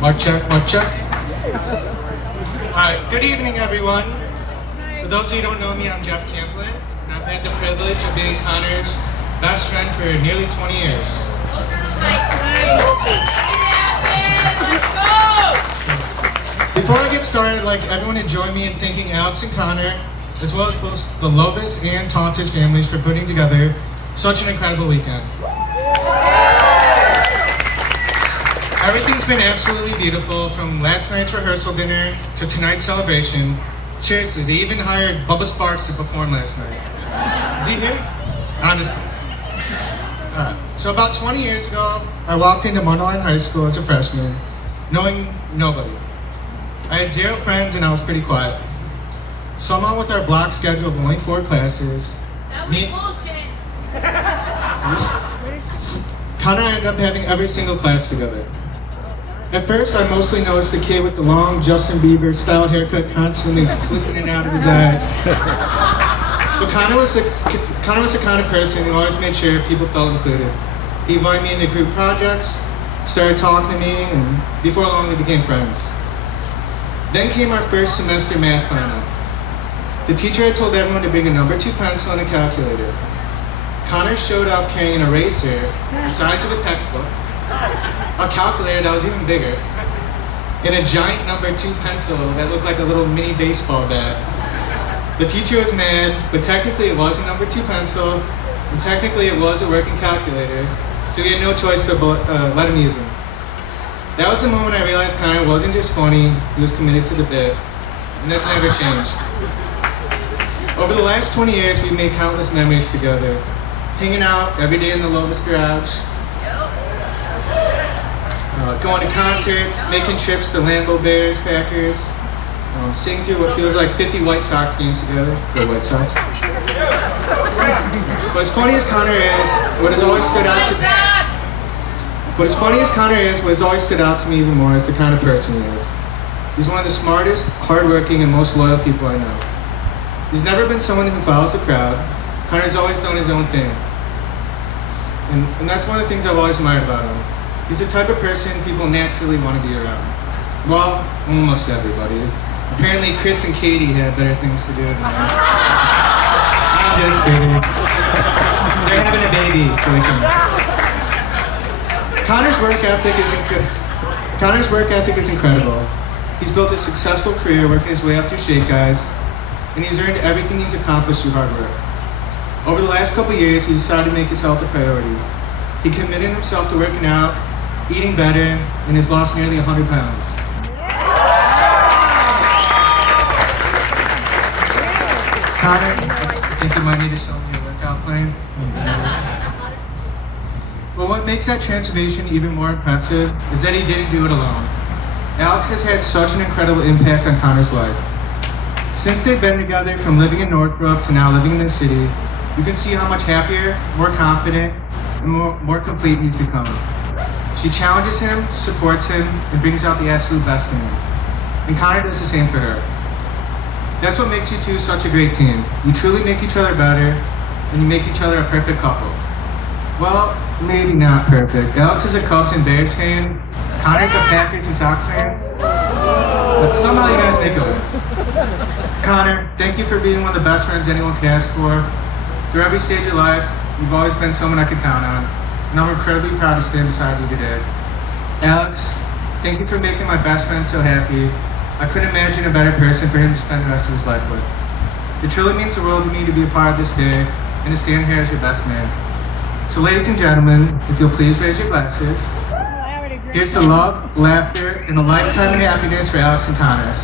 Mic check, mic check. Alright, good evening everyone. For those of you who don't know me, I'm Jeff Camplin, and I've had the privilege of being Connor's best friend for nearly 20 years. Before I get started, I'd like everyone to join me in thanking Alex and Connor, as well as both the Lovis and Tauntis families for putting together such an incredible weekend. Everything's been absolutely beautiful, from last night's rehearsal dinner to tonight's celebration. Seriously, they even hired Bubba Sparks to perform last night. Is he here? I'm just kidding. So about 20 years ago, I walked into Mundelein High School as a freshman, knowing nobody. I had 0 friends and I was pretty quiet. Somehow with our block schedule of only 4 classes, That was bullshit. Connor and I ended up having every single class together. At first, I mostly noticed the kid with the long Justin Bieber style haircut constantly flipping in and out of his eyes. But Connor was the kind of person who always made sure people felt included. He invited me into group projects, started talking to me, and before long we became friends. Then came our first semester math final. The teacher had told everyone to bring a number 2 pencil and a calculator. Connor showed up carrying an eraser the size of a textbook, a calculator that was even bigger, and a giant number 2 pencil that looked like a little mini baseball bat. The teacher was mad, but technically it was a number 2 pencil, and technically it was a working calculator, so we had no choice to let him use them. That was the moment I realized Connor wasn't just funny, he was committed to the bit, and that's never changed. Over the last 20 years, we've made countless memories together, hanging out every day in the Lovis garage, going to concerts, making trips to Lambeau Bears, Packers, sitting through what feels like 50 White Sox games together. Go White Sox. But as funny as Connor is, what has always stood out to me even more is the kind of person he is. He's one of the smartest, hardworking, and most loyal people I know. He's never been someone who follows the crowd. Connor's always done his own thing. And that's one of the things I've always admired about him. He's the type of person people naturally want to be around. Well, almost everybody. Apparently Chris and Katie had better things to do than that. I'm just kidding. They're having a baby, so we can... Connor's work ethic is incredible. He's built a successful career working his way up through Shake Guys, and he's earned everything he's accomplished through hard work. Over the last couple years, he decided to make his health a priority. He committed himself to working out, eating better, and has lost nearly 100 pounds. Connor, I think you might need to show me your workout plan. But what makes that transformation even more impressive is that he didn't do it alone. Alex has had such an incredible impact on Connor's life. Since they've been together, from living in Northbrook to now living in the city, you can see how much happier, more confident, and more complete he's become. She challenges him, supports him, and brings out the absolute best in him. And Connor does the same for her. That's what makes you two such a great team. You truly make each other better, and you make each other a perfect couple. Well, maybe not perfect. Alex is a Cubs and Bears fan, Connor's a Packers and Sox fan, but somehow you guys make it work. Connor, thank you for being one of the best friends anyone could ask for. Through every stage of life, you've always been someone I could count on, and I'm incredibly proud to stand beside you today. Alex, thank you for making my best friend so happy. I couldn't imagine a better person for him to spend the rest of his life with. It truly means the world to me to be a part of this day and to stand here as your best man. So ladies and gentlemen, if you'll please raise your glasses. Here's to love, laughter, and a lifetime of happiness for Alex and Connor.